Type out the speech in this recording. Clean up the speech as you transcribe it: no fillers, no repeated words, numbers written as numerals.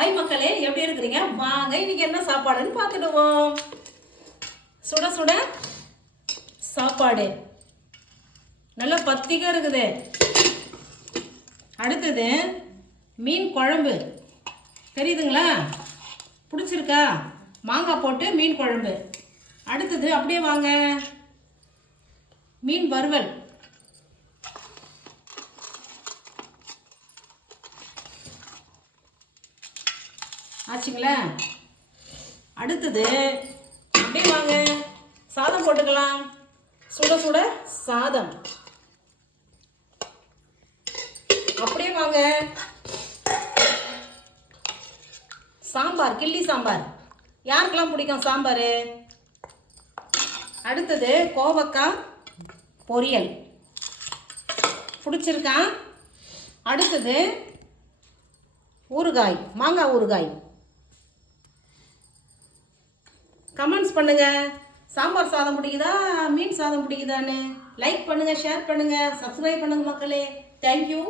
Hi மக்களே, எப்படி இருக்கிறீங்க? வாங்க இன்னைக்கு என்ன சாப்பாடுன்னு பார்த்துடுவோம். சுட சுட சாப்பாடு நல்லா பத்திகா இருக்குது. அடுத்தது மீன் குழம்பு, தெரியுதுங்களா? பிடிச்சிருக்கா? மாங்காய் போட்டு மீன் குழம்பு. அடுத்தது அப்படியே வாங்க, மீன் வறுவல். ஆச்சுங்களா? அடுத்தது அப்படியே வாங்க, சாதம் போட்டுக்கலாம். சுட சுட சாதம். அப்படியே வாங்க, சாம்பார், கிள்ளி சாம்பார். யாருக்கெல்லாம் பிடிக்கும் சாம்பார்? அடுத்தது கோவக்காய் பொரியல். பிடிச்சிருக்கா? அடுத்தது ஊறுகாய், மாங்காய் ஊறுகாய். கமெண்ட்ஸ் பண்ணுங்க, சாம்பார் சாதம் பிடிக்குதா, மீன் சாதம் பிடிக்குதான்னு. லைக் பண்ணுங்க, ஷேர் பண்ணுங்க, சப்ஸ்கிரைப் பண்ணுங்க மக்களே. தேங்க்யூ.